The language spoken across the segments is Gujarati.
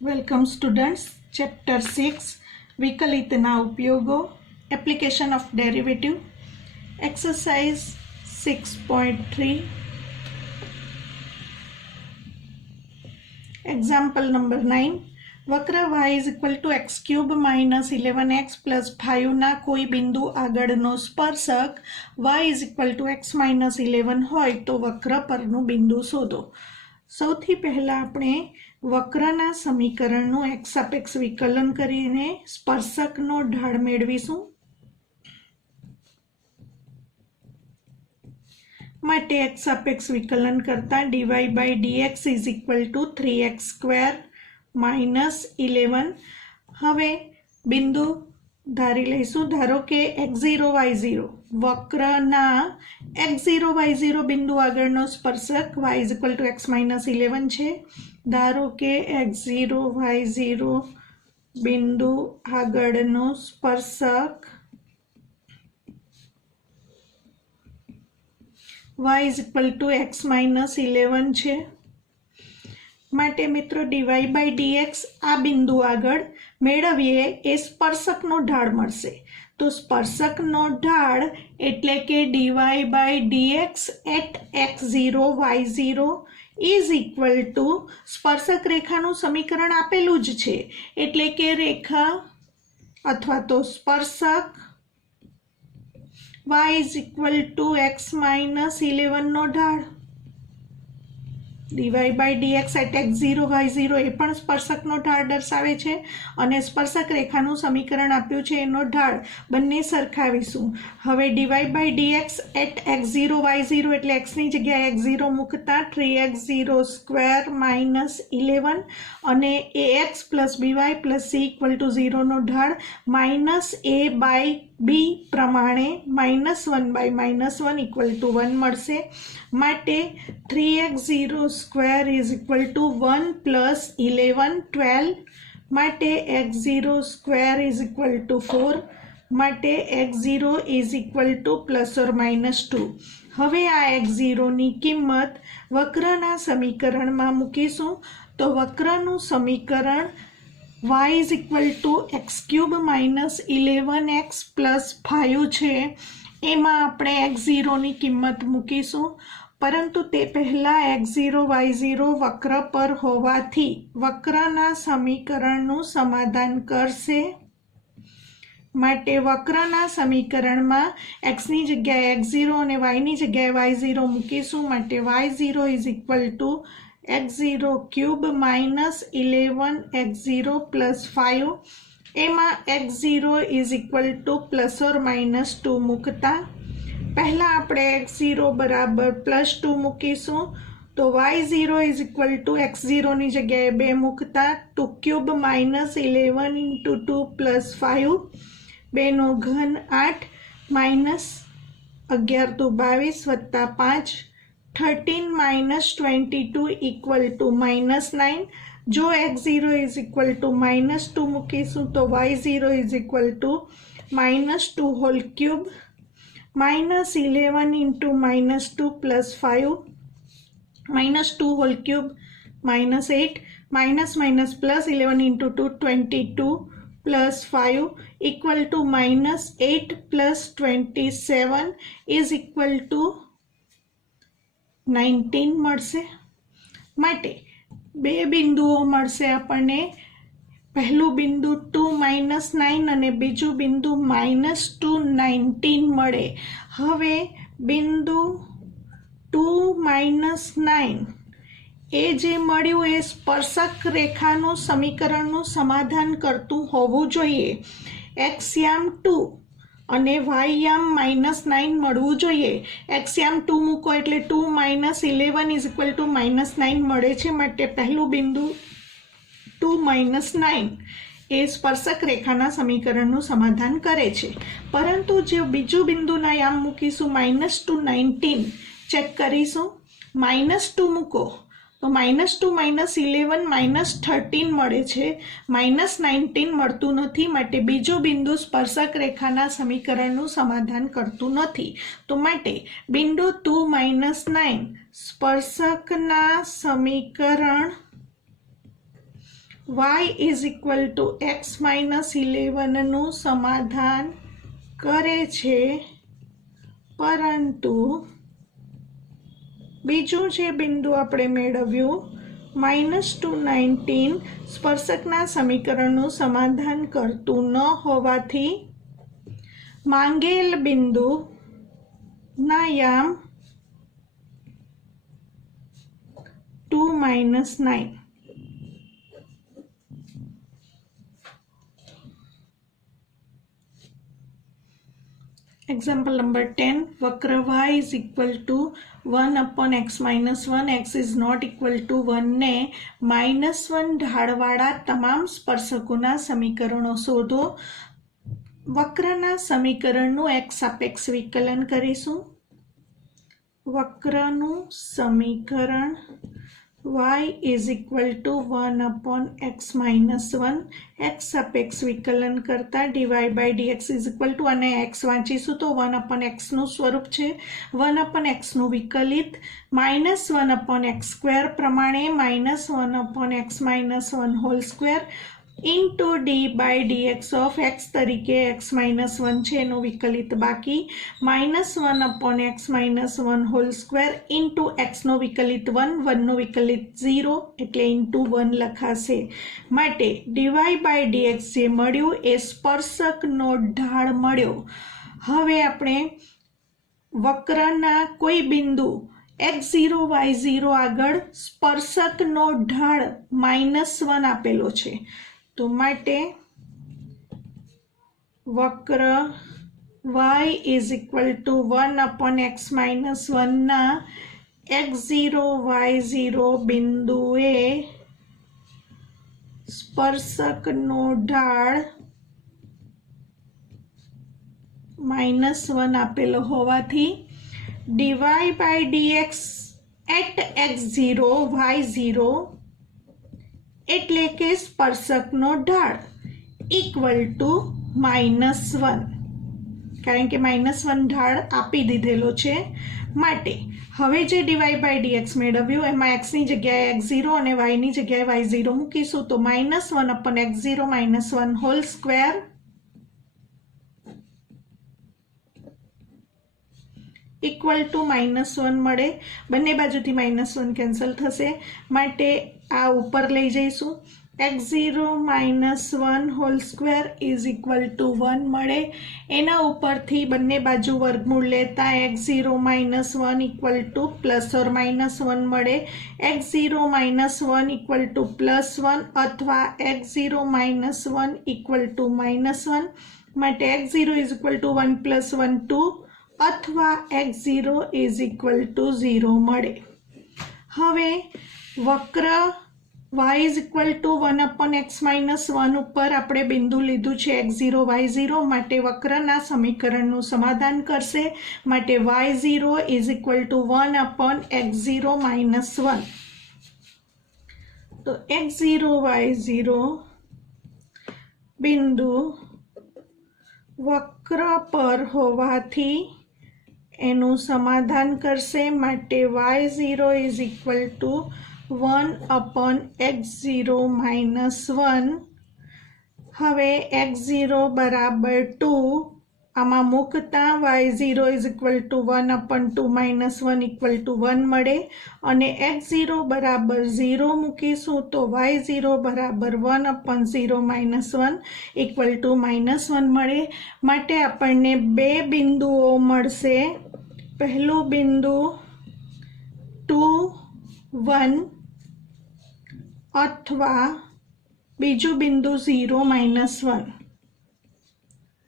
Welcome students. चैप्टर 6 विकलितना उपयोगों, application of derivative, exercise 6.3, example number 9। वक्र y is equal to x cube minus 11x plus 5 ना कोई बिंदु आगळनो स्पर्शक y is equal to x minus 11 होय तो वक्र परનું बिंदु शोधो। સૌથી પહેલા આપણે વક્રના સમીકરણનું x સાપેક્ષ વિકલન કરીને સ્પર્શકનો ઢાળ મેળવીશું। માટે x સાપેક્ષ વિકલન કરતા dy by dx is equal to 3x square minus 11। હવે બિંદુ ધારી લઈશું। ધારો કે x0 y0 વક્રના x0 y0 બિંદુ આગળનો સ્પર્શક y is equal to x minus 11 છે। ધારો કે x0 y0 બિંદુ આગળનો સ્પર્શક y is equal to x minus 11 છે। માટે મિત્રો dy by dx આ બિંદુ આગળ મેળવીએ એ સ્પર્શકનો ઢાળ મળશે। તો સ્પર્શકનો ઢાળ એટલે કે dy by dx at x0 y0 is equal to સ્પર્શક રેખાનું સમીકરણ આપેલું જ છે એટલે કે રેખા અથવા તો સ્પર્શક y is equal to x minus 11 નો ઢાળ dy by dx at x0 y0 એ પણ સ્પર્શકનો ઢાળ દર્શાવે છે અને સ્પર્શક રેખાનું સમીકરણ આપ્યું છે એનો ઢાળ બંને સરખાવીશું। હવે dy by dx at x0 y0 એટલે x ની જગ્યાએ x0 મૂકતા 3x0 સ્ક્વેર માઇનસ 11 અને ax plus by plus c equal to 0 નો ઢાળ માઇનસ a by b પ્રમાણે -1 by -1 ઇક્વલ ટુ 1 મળશે। માટે 3x0 square is equal two 1 plus 11 12 માટે x0 square is equal two 4 માટે x0 is equal two plus or minus 2। હવે આ x0 ની કિંમત વક્રના સમીકરણમાં મૂકીશું। તો વક્રનું સમીકરણ y is equal to x cube minus 11x plus 5 છે। એમાં આપણે x0 ની કિંમત મૂકીશું, પરંતુ તે પહેલા x0 y0 વક્ર પર હોવાથી વક્રના સમીકરણનું સમાધાન કરશે। માટે વક્રના સમીકરણમાં x ની જગ્યાએ x0 અને y ની જગ્યાએ y0 મૂકીશું। માટે y0 is equal to x0 cube minus 11x0 plus 5 એમાં x0 is equal to plus or minus 2 મૂકતા પહેલા આપણે x0 બરાબર plus 2 મૂકીશું। તો y0 is equal to x0 ની જગ્યાએ 2 મૂકતા 2 cube minus 11 into 2 plus 5 2 નો ઘન 8 minus 11 તો 22 વત્તા 5 13 minus 22 equal to minus 9। जो x0 is equal to minus 2 મૂકીશું તો y0 is equal to minus 2 whole cube minus 11 into minus 2 plus 5 minus 2 whole cube minus 8 minus minus plus 11 into 2 22 plus 5 equal to minus 8 plus 27 is equal to 19 મળશે। માટે બે બિંદુઓ મળશે આપણને। પહેલું બિંદુ 2 minus 9 અને બીજું બિંદુ minus 2 19 મળે। હવે બિંદુ 2 minus 9 એ જે મળ્યું એ સ્પર્શક રેખાનું સમીકરણનું સમાધાન કરતું હોવું જોઈએ। x યામ 2 અને y યામ -9 મળવું જોઈએ। x યામ 2 મૂકો એટલે 2 minus 11 is equal to -9 મળે છે। માટે પહેલું બિંદુ 2 minus 9 એ સ્પર્શક રેખાના સમીકરણનું સમાધાન કરે છે। પરંતુ જો બીજું બિંદુના યામ મૂકીશું -2 19 ચેક કરીશું। -2 મૂકો તો -2 -11 -13 મળે છે, -19 મળતું નથી। માટે બીજું બિંદુ સ્પર્શક રેખાના સમીકરણનું સમાધાન કરતું નથી। તો માટે બિંદુ 2 -9 સ્પર્શકના સમીકરણ y is equal to x minus 11નું સમાધાન કરે છે, પરંતુ બીજું જે બિંદુ આપણે મેળવ્યું -219 સ્પર્શકના સમીકરણનું સમાધાન કરતું ન હોવાથી માંગેલ બિંદુના યામ 2 - 9. Example number 10. વક્ર y is equal to 1/x minus 1, x is not equal to 1 ને -1 ઢાળવાળા તમામ સ્પર્શકોના સમીકરણો શોધો. વક્રના સમીકરણનું x સાપેક્ષ વિકલન કરીશું. વક્રનું સમીકરણ y is equal to 1/x minus 1, x સાપેક્ષ વિકલન કરતા dy by dx is equal to, અને x વાંચીશું તો 1/x નું સ્વરૂપ છે, 1/x નું વિકલિત -1/x સ્ક્વેર પ્રમાણે -1/x minus 1 whole square into d by dx of x તરીકે x -1 છે એનું વિકલિત બાકી -1/x minus 1 whole square into એક્સનો વિકલિત 1, 1નો વિકલિત 0 એટલે ઇન્ટુ 1 લખાશે. માટે ડીવાય બાય ડીએક્સ જે મળ્યું એ સ્પર્શકનો ઢાળ મળ્યો. હવે આપણે વક્રના કોઈ બિંદુ x0 y0 આગળ સ્પર્શકનો ઢાળ -1 આપેલો છે, તો માટે વક્ર y is equal to 1/x minus 1 ના x0 y0 બિંદુએ સ્પર્શકનો ઢાળ -1 આપેલો હોવાથી dy by dx at x0 y0 એટલે કે સ્પર્શકનો ઢાળ ઇક્વલ ટુ -1, કારણ કે -1 ઢાળ આપી દીધેલો છે. માટે હવે જે dy by dx મેળવ્યું એમાં x ની જગ્યાએ x0 અને y ની જગ્યાએ y0 મૂકીશું તો -1/x0 -1 whole square equal to -1 મળે. બંને બાજુથી -1 કેન્સલ થશે, માટે આ ઉપર લઈ જઈશું. x0 -1 whole square is equal two 1 મળે. એના ઉપરથી બંને બાજુ વર્ગમૂળ લેતા x0 -1 ઇક્વલ ટુ +or-1 મળે. x0 -1 ઇક્વલ ટુ +1 અથવા x0 -1 ઇક્વલ ટુ -1, માટે x0 ઇઝ ઇક્વલ ટુ 1 + 1 2 અથવા x0 ઇઝ ઇક્વલ ટુ 0 મળે. હવે વક્ર y is equal to 1/x minus 1 ઉપર આપણે બિંદુ લીધું છે x0 y0, માટે વક્રના સમીકરણનું સમાધાન કરશે. માટે y0 is equal two 1/x0 minus 1. તો x0 y0 બિંદુ વક્ર પર હોવાથી એનું સમાધાન કરશે. માટે y0 is equal two 1/x0 minus 1. હવે x0 બરાબર 2 આમાં મૂકતા y0 is equal two 1/2 minus 1 equal to 1 મળે, અને x0 બરાબર 0 મૂકીશું તો y0 બરાબર 1/0 minus 1 ઇક્વલ ટુ -1 મળે. માટે આપણને બે બિંદુઓ મળશે. પહેલું બિંદુ 2 1 અથવા બીજું બિંદુ 0 -1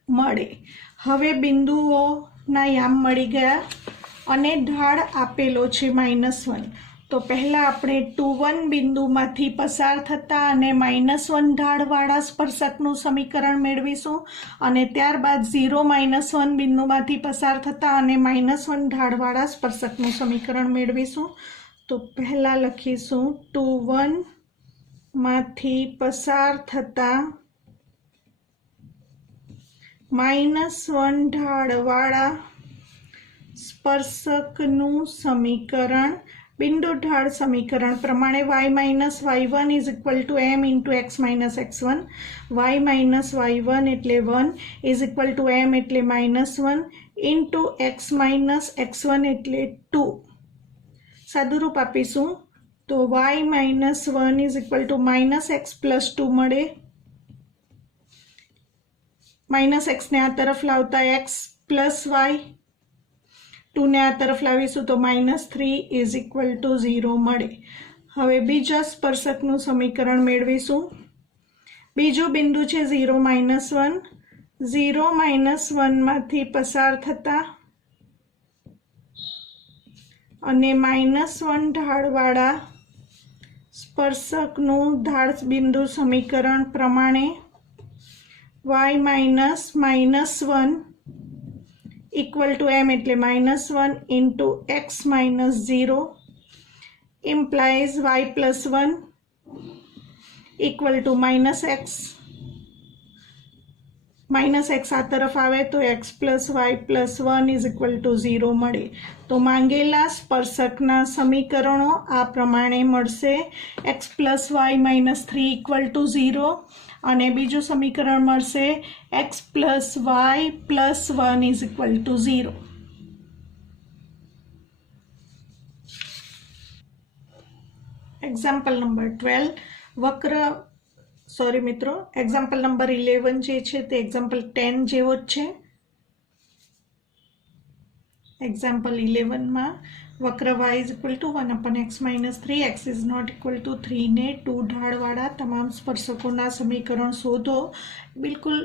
મળે. હવે બિંદુઓના યામ મળી ગયા અને ઢાળ આપેલો છે -1. તો પહેલાં આપણે 2 1 બિંદુમાંથી પસાર થતા અને -1 ઢાળવાળા સ્પર્શકનું સમીકરણ મેળવીશું, અને ત્યારબાદ 0 -1 બિંદુમાંથી પસાર થતા અને -1 ઢાળવાળા સ્પર્શકનું સમીકરણ મેળવીશું. તો પહેલાં લખીશું 2 1 માંથી પસાર થતા -1 ઢાળવાળા સ્પર્શકનું સમીકરણ બિંદુ ઢાળ સમીકરણ પ્રમાણે y-y1 is equal two m into x minus x1, y minus y1 એટલે 1 ઇઝ ઇક્વલ ટુ m એટલે -1 ઇન્ટુ x માઇનસ x1 એટલે 2. સાદુરૂપ આપીશું તો y minus 1 is equal to minus x plus 2 મળે. માઇનસ એક્સને આ તરફ લાવતા x પ્લસ વાય, 2ને આ તરફ લાવીશું તો -3 ઇઝ ઇક્વલ ટુ 0 મળે. હવે બીજા સ્પર્શકનું સમીકરણ મેળવીશું. બીજું બિંદુ છે 0 -1. 0 -1માંથી પસાર થતા અને -1 ઢાળવાળા સ્પર્શકનું ઢાળ બિંદુ સમીકરણ પ્રમાણે y minus -1 equal to m એટલે -1 into x minus 0 implies y plus 1 equal to -x. -x આ તરફ આવે તો x plus y plus 1 is equal to 0 મળે. તો માંગેલા સ્પર્શકના સમીકરણો આ પ્રમાણે મળશે. x plus y -3 equal to 0 અને બીજું સમીકરણ મળશે x plus y plus 1 is equal to 0. Example number 12 મિત્રો, એક્ઝામ્પલ નંબર 11 જે છે તે એક્ઝામ્પલ 10 જેવો જ છે. એક્ઝામ્પલ 11માં વક્ર y is equal to 1/x minus 3, x is not equal to 3 ને 2 ઢાળવાળા તમામ સ્પર્શકોના સમીકરણ શોધો. બિલકુલ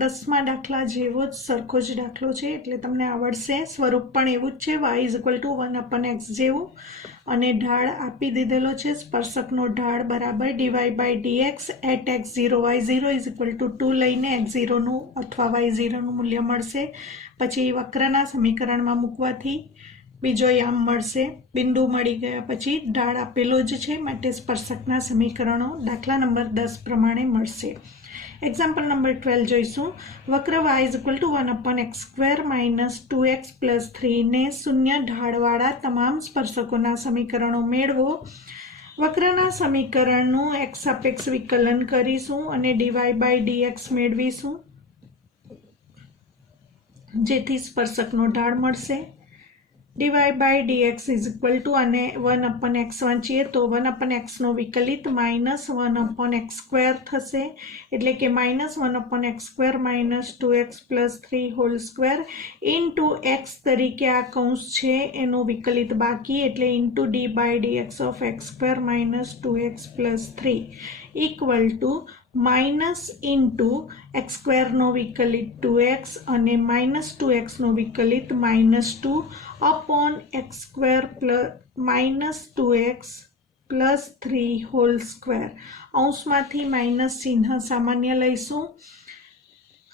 10મા દાખલા જેવો જ સરખો જ દાખલો છે એટલે તમને આવડશે. સ્વરૂપ પણ એવું જ છે, y is equal to 1/x જેવું અને ઢાળ આપી દીધેલો છે. સ્પર્શકનો ઢાળ બરાબર dy/dx at x0 y0 is equal two 2 લઈને x0નું અથવા y0નું મૂલ્ય મળશે. પછી વક્રના સમીકરણમાં મૂકવાથી બીજો યામ મળશે. બિંદુ મળી ગયા પછી ઢાળ આપેલો જ છે માટે સ્પર્શકના સમીકરણો દાખલા નંબર 10 પ્રમાણે મળશે. એક્ઝામ્પલ નંબર 12 જોઈશું. વક્ર y is equal two 1/x² minus 2x plus 3 ને શૂન્ય ઢાળવાળા તમામ સ્પર્શકોના સમીકરણો મેળવો. વક્રના સમીકરણનું x સાપેક્ષ વિકલન કરીશું અને dy/dx મેળવીશું જેથી સ્પર્શકનો ઢાળ મળશે. dy/dx ઇઝ ઇક્વલ ટુ અને 1/x વાંચીએ તો 1/x નો વિકલિત -1/x² થશે એટલે કે -1/x² minus 2x plus 3 whole square into x તરીકે આ કૌંસ છે એનું વિકલિત બાકી એટલે into d/dx of x² minus 2x plus 3 equal to minus into x² નો વિકલિત 2x અને -2x નો વિકલિત -2 upon x² minus 2x plus 3 whole square. અંશમાંથી માઇનસ ચિહ્ન સામાન્ય લઈશું.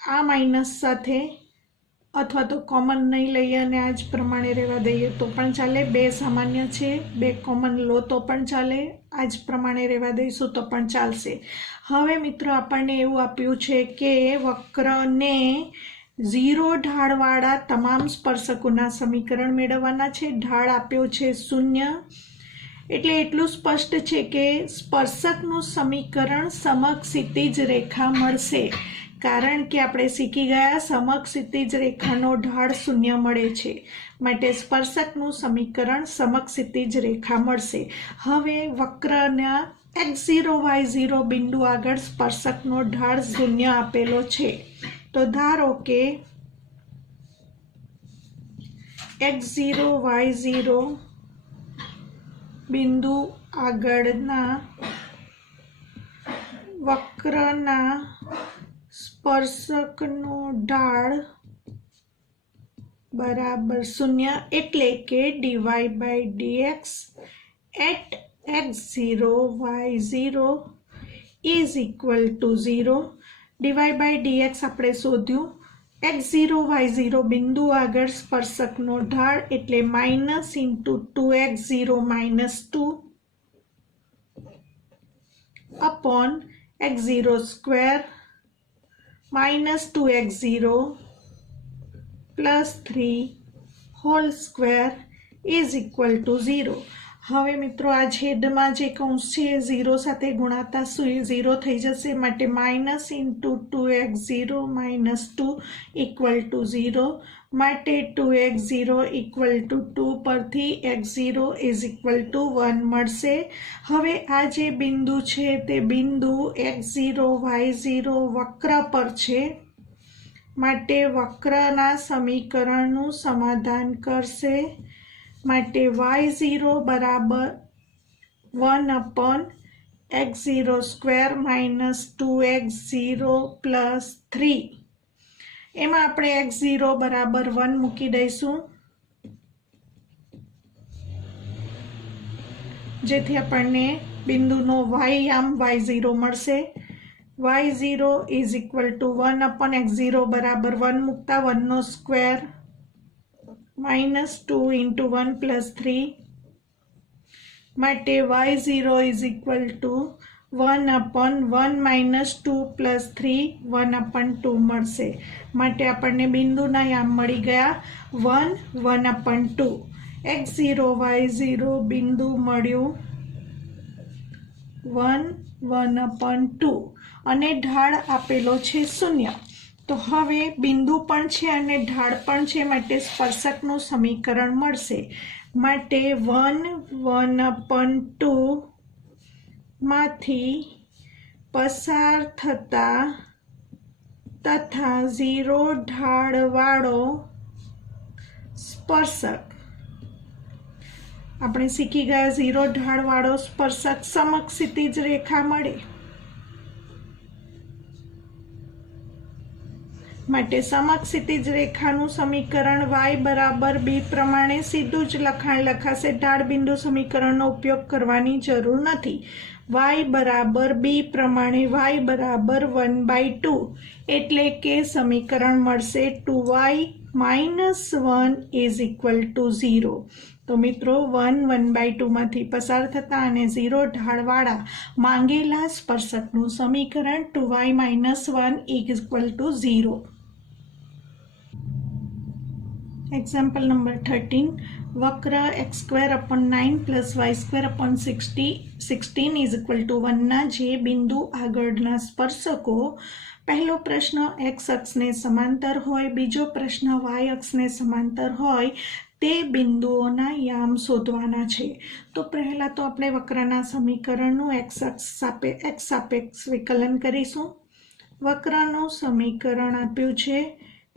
આ માઇનસ સાથે અથવા તો કોમન નહીં લઈએ અને આ જ પ્રમાણે રહેવા દઈએ તો પણ ચાલે. 2 સામાન્ય છે, 2 કોમન લો તો પણ ચાલે. આ જ પ્રમાણે રહેવા દઈશું તો પણ ચાલશે. હવે મિત્રો આપણને એવું આપ્યું છે કે વક્રને 0 ઢાળવાળા તમામ સ્પર્શકોના સમીકરણ મેળવવાના છે. ઢાળ આપ્યો છે 0 એટલે એટલું સ્પષ્ટ છે કે સ્પર્શકનું સમીકરણ સમક્ષિતિજ રેખા મળશે કારણ કે આપણે શીખી ગયા સમક્ષિતિજ રેખાનો ઢાળ 0 મળે છે માટે સ્પર્શકનું સમીકરણ સમક્ષિતિજ રેખા મળશે. હવે વક્રના x0 y0 બિંદુ આગળ સ્પર્શકનો ઢાળ 0 આપેલો છે. તો ધારો કે x0 y0 બિંદુ આગળના વક્રના સ્પર્શકનો ઢાળ બરાબર 0 એટલે કે dy/dx at x0 y0 is equal to 0. dy/dx આપણે શોધ્યું. x0 y0 બિંદુ આગળ સ્પર્શકનો ઢાળ એટલે minus into 2x0 minus 2 upon x0 square minus 2x0 plus 3 whole square is equal to 0. હવે મિત્રો આ છેદમાં જે કૌંસ છે એ 0 સાથે ગુણાતા 0 થઈ જશે, માટે minus into 2x0 minus 2 equal to 0, માટે 2x0 ઇક્વલ ટુ 2 પરથી x0 ઇઝ ઇક્વલ ટુ 1 મળશે. હવે આ જે બિંદુ છે તે બિંદુ x0 y0 વક્ર પર છે, માટે વક્રના સમીકરણનું સમાધાન કરશે. માટે y0 બરાબર 1/x0 square minus 2x0 plus 3. એમાં આપણે x0 બરાબર 1 મૂકી દઈશું, જેથી આપણને બિંદુનો y y0 મળશે. y0 is equal two 1/x0 બરાબર 1 મૂકતા 1નો સ્ક્વેર માઇનસ 2 ઇન્ટુ 1 પ્લસ 3, માટે y0 is equal two 1/1 minus 2 plus 3 1/2 મળશે. માટે આપણને બિંદુના યામ મળી ગયા 1 1/2. x0 y0 બિંદુ મળ્યું 1 1/2 અને ઢાળ આપેલો છે 0. તો હવે બિંદુ પણ છે અને ઢાળ પણ છે, માટે સ્પર્શકનું સમીકરણ મળશે. માટે 1 1/2 માંથી પસાર થતા તથા 0 ઢાળવાળો સ્પર્શક. આપણે શીખી ગયા 0 ઢાળવાળો સ્પર્શક સમક્ષિતિજ રેખા મળે, માટે સમક્ષિતિજ રેખાનું સમીકરણ y બરાબર b પ્રમાણે સીધું જ લખાણ લખાશે. ઢાળ બિંદુ સમીકરણનો ઉપયોગ કરવાની જરૂર નથી. y બરાબર b પ્રમાણે y બરાબર 1/2, એટલે કે સમીકરણ મળશે 2y minus 1 is equal to 0. તો મિત્રો 1 1/2 માંથી પસાર થતા અને 0 ઢાળવાળા માંગેલા સ્પર્શકનું સમીકરણ 2y minus 1 is equal to 0. Example number 13. વક્ર x²/9 plus y²/16 is equal to 1ના જે બિંદુ આગળના સ્પર્શકો. પહેલો પ્રશ્ન x અક્ષને સમાંતર હોય, બીજો પ્રશ્ન y અક્ષને સમાંતર હોય તે બિંદુઓના યામ શોધવાના છે. તો પહેલાં તો આપણે વક્રના સમીકરણનું x સાપેક્ષ વિકલન કરીશું. વક્રનું સમીકરણ આપ્યું છે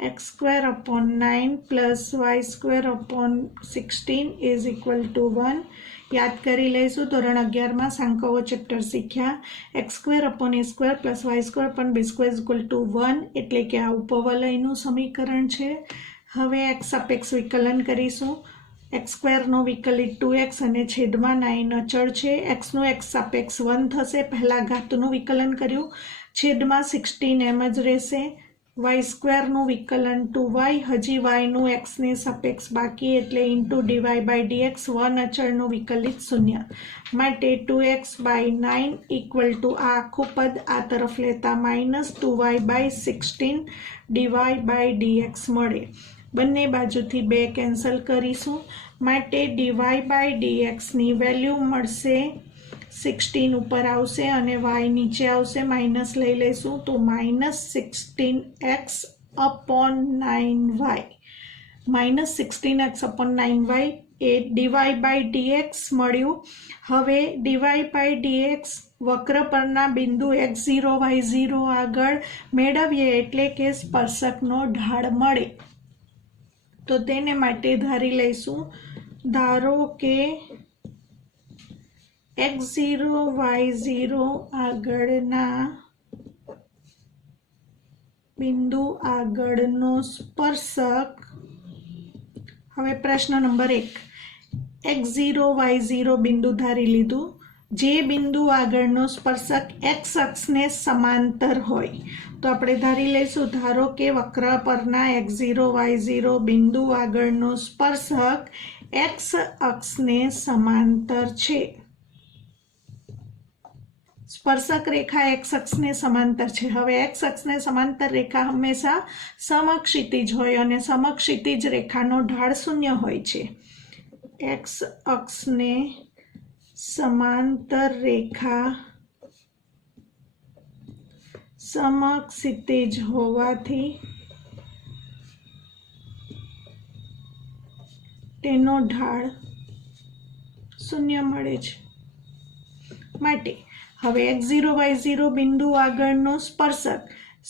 x²/9 plus y²/16 is equal two 1. યાદ કરી લઈશું, ધોરણ 11માં સાંકવો ચેપ્ટર શીખ્યા. x²/a² plus y²/b² is equal two 1, એટલે કે આ ઉપવલયનું સમીકરણ છે. હવે x સાપેક્ષ વિકલન કરીશું. x² વિકલિત 2x અને છેદમાં 9 અચળ છે. xનું x સાપેક્ષ 1 થશે, પહેલાં ઘાતનું વિકલન કર્યું, છેદમાં 16 એમ જ રહેશે. y² વિકલન 2y, હજી yનું xની સાપેક્ષ બાકી, એટલે ઇન્ટુ dy/dx 1 અચળનું વિકલિત 0, માટે 2x/9 ઇક્વલ ટુ આ આખું પદ આ તરફ લેતા માઇનસ 2y/16 dy/dx મળે. બંને બાજુથી 2 કેન્સલ કરીશું, માટે dy/dxની વેલ્યુ મળશે 16 ઉપર આવશે અને y નીચે આવશે, માઇનસ લઈ લઈશું તો માઇનસ 16x/9y, માઇનસ 16x/9y એ dy/dx મળ્યું. હવે dy/dx વક્ર પરના બિંદુ x0 y0 આગળ મેળવીએ એટલે કે સ્પર્શકનો ઢાળ મળે. તો તેને માટે ધારી લઈશું. ધારો કે x0 y0 આગળના બિંદુ આગળનો સ્પર્શક. હવે પ્રશ્ન નંબર 1. x0 y0 બિંદુ ધારી લીધું. જે બિંદુ આગળનો સ્પર્શક x અક્ષને સમાંતર હોય, તો આપણે ધારી લઈશું, ધારો કે વક્ર પરના x0 y0 બિંદુ આગળનો સ્પર્શક x અક્ષને સમાંતર છે. સ્પર્શક રેખા x અક્ષને સમાંતર છે. હવે x અક્ષને સમાંતર રેખા હંમેશા સમક્ષિતિજ હોય અને સમક્ષિતિજ રેખાનો ઢાળ 0 હોય છે. x અક્ષને समांतर रेखा समक्षितिज होवाथी तेनो ढाळ शून्य मळे छे। माटे हवे x0 y0 बिंदु आगळनो स्पर्शक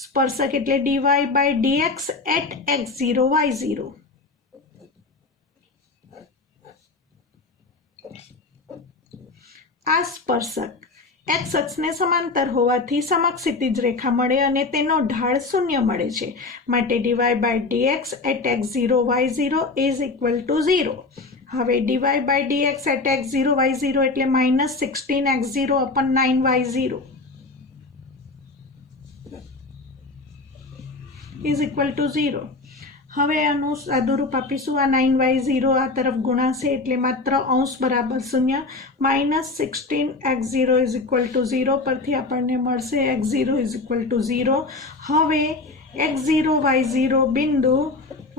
स्पर्शक एटले dy by dx at x0 y0। आ स्पर्शक एक्स अक्षने समांतर होवाथी समक्षितिज रेखा मळे अने तेनो ढाळ शून्य मळे छे। माटे dy by dx at x0 y0 is equal to 0। હવે dy by dx at x0 y0 એટલે -16x0 upon 9y0 is equal to 0। હવે આનું સાદુરૂપ આપીશું। આ 9y0 આ તરફ ગુણાશે એટલે માત્ર અંશ બરાબર 0 -16x0 is equal to 0 પરથી આપણને મળશે x0 is equal to 0। હવે x0 y0 બિંદુ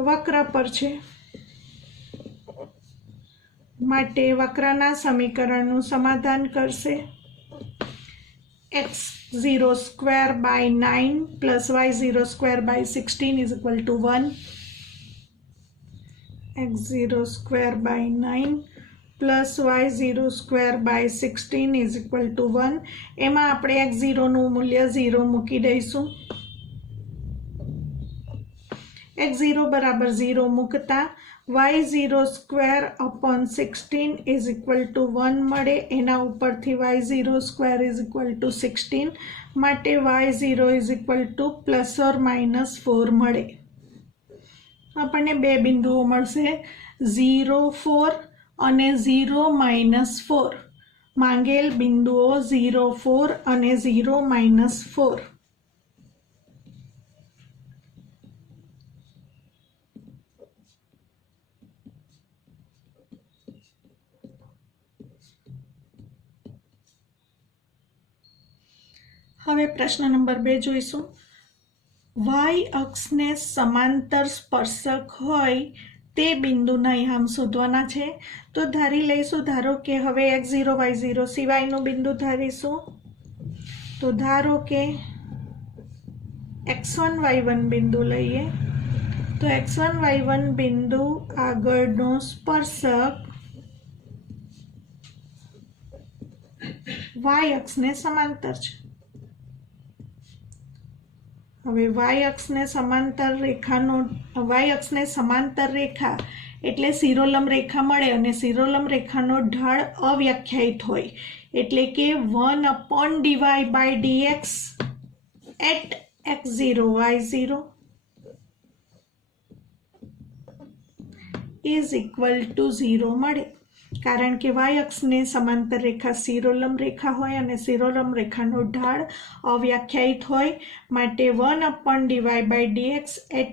વક્ર પર છે માટે વક્રના સમીકરણનું સમાધાન કરશે। x0 square by 9 plus y0 square by 16 is equal to 1। x0 square by 9 plus y0 square by 16 is equal to 1। એમાં આપણે x0 નું મૂલ્ય 0 મૂકી દઈશું। x0 બરાબર 0 મૂકતા y0 square upon 16 is equal to 1 મળે। એના ઉપરથી y0 square is equal to 16 માટે y0 is equal to plus or minus 4 મળે। આપણને બે બિંદુઓ મળશે 0 4 અને 0 -4। માંગેલ બિંદુઓ 0 4 અને 0 -4। હવે પ્રશ્ન નંબર 2 જોઈશું। y અક્ષને સમાંતર સ્પર્શક હોય તે બિંદુના યામ શોધવાના છે। તો ધારી લઈશું, ધારો કે હવે x0 y0 સિવાયનું બિંદુ ધારીશું। તો ધારો કે x1 y1 બિંદુ લઈએ તો x1 y1 બિંદુ આગળનો સ્પર્શક y અક્ષને સમાંતર છે। હવે y અક્ષને સમાંતર રેખા એટલે શિરોલંબ રેખા મળે અને શિરોલંબ રેખાનો ઢાળ અવ્યાખ્યાયિત હોય એટલે કે 1 dy by dx at x0 y0 is equal to 0 મળે। કારણ કે y અક્ષને સમાંતર રેખા શિરોલંબ રેખા હોય અને શિરોલંબ રેખાનો ઢાળ અવ્યાખ્યાયિત હોય માટે 1 dy by dx at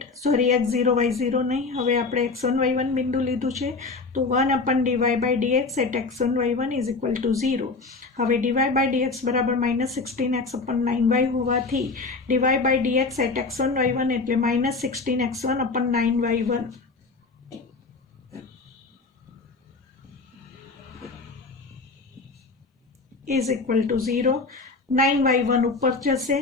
x0 y0 નહીં, હવે આપણે x1 y1 બિંદુ લીધું છે તો 1 dy by dx at x1 y1 is equal to 0। હવે dy by dx બરાબર -16x upon 9y હોવાથી dy by dx at x1 y1 એટલે -16x1 upon 9y1 is equal to 0। 9y1 ઉપર જશે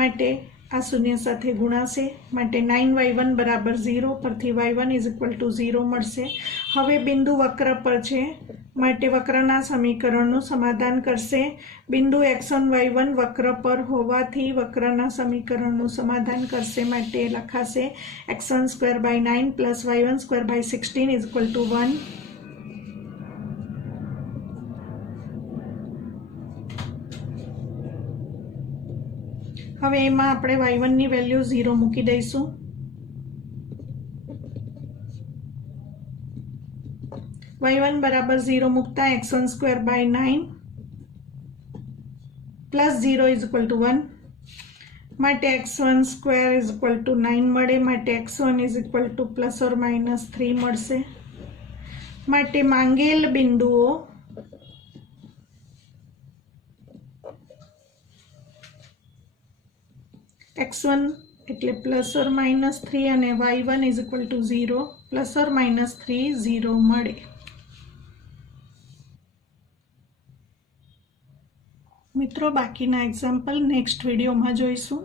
માટે આ શૂન્ય સાથે ગુણાશે માટે 9y1 બરાબર 0 પરથી y1 is equal to 0 મળશે। હવે બિંદુ વક્ર પર છે માટે વક્રના સમીકરણનું સમાધાન કરશે। બિંદુ x1 y1 વક્ર પર હોવાથી વક્રના સમીકરણનું સમાધાન કરશે માટે લખાશે x1 square by 9 plus y1 square by 16 is equal to 1। હવે એમાં આપણે y1 ની વેલ્યુ 0 મૂકી દઈશું। y1 બરાબર 0 મૂકતા x1 square by 9 plus 0 is equal to 1 માટે x1 square is equal to 9 મળે માટે x1 is equal to plus or minus 3 મળશે માટે માંગેલ બિંદુઓ x1 એટલે +or-3 અને y1 = 0, +or-3 0 મળે. મિત્રો બાકીના એક્ઝામ્પલ નેક્સ્ટ વિડીયોમાં જોઈશું.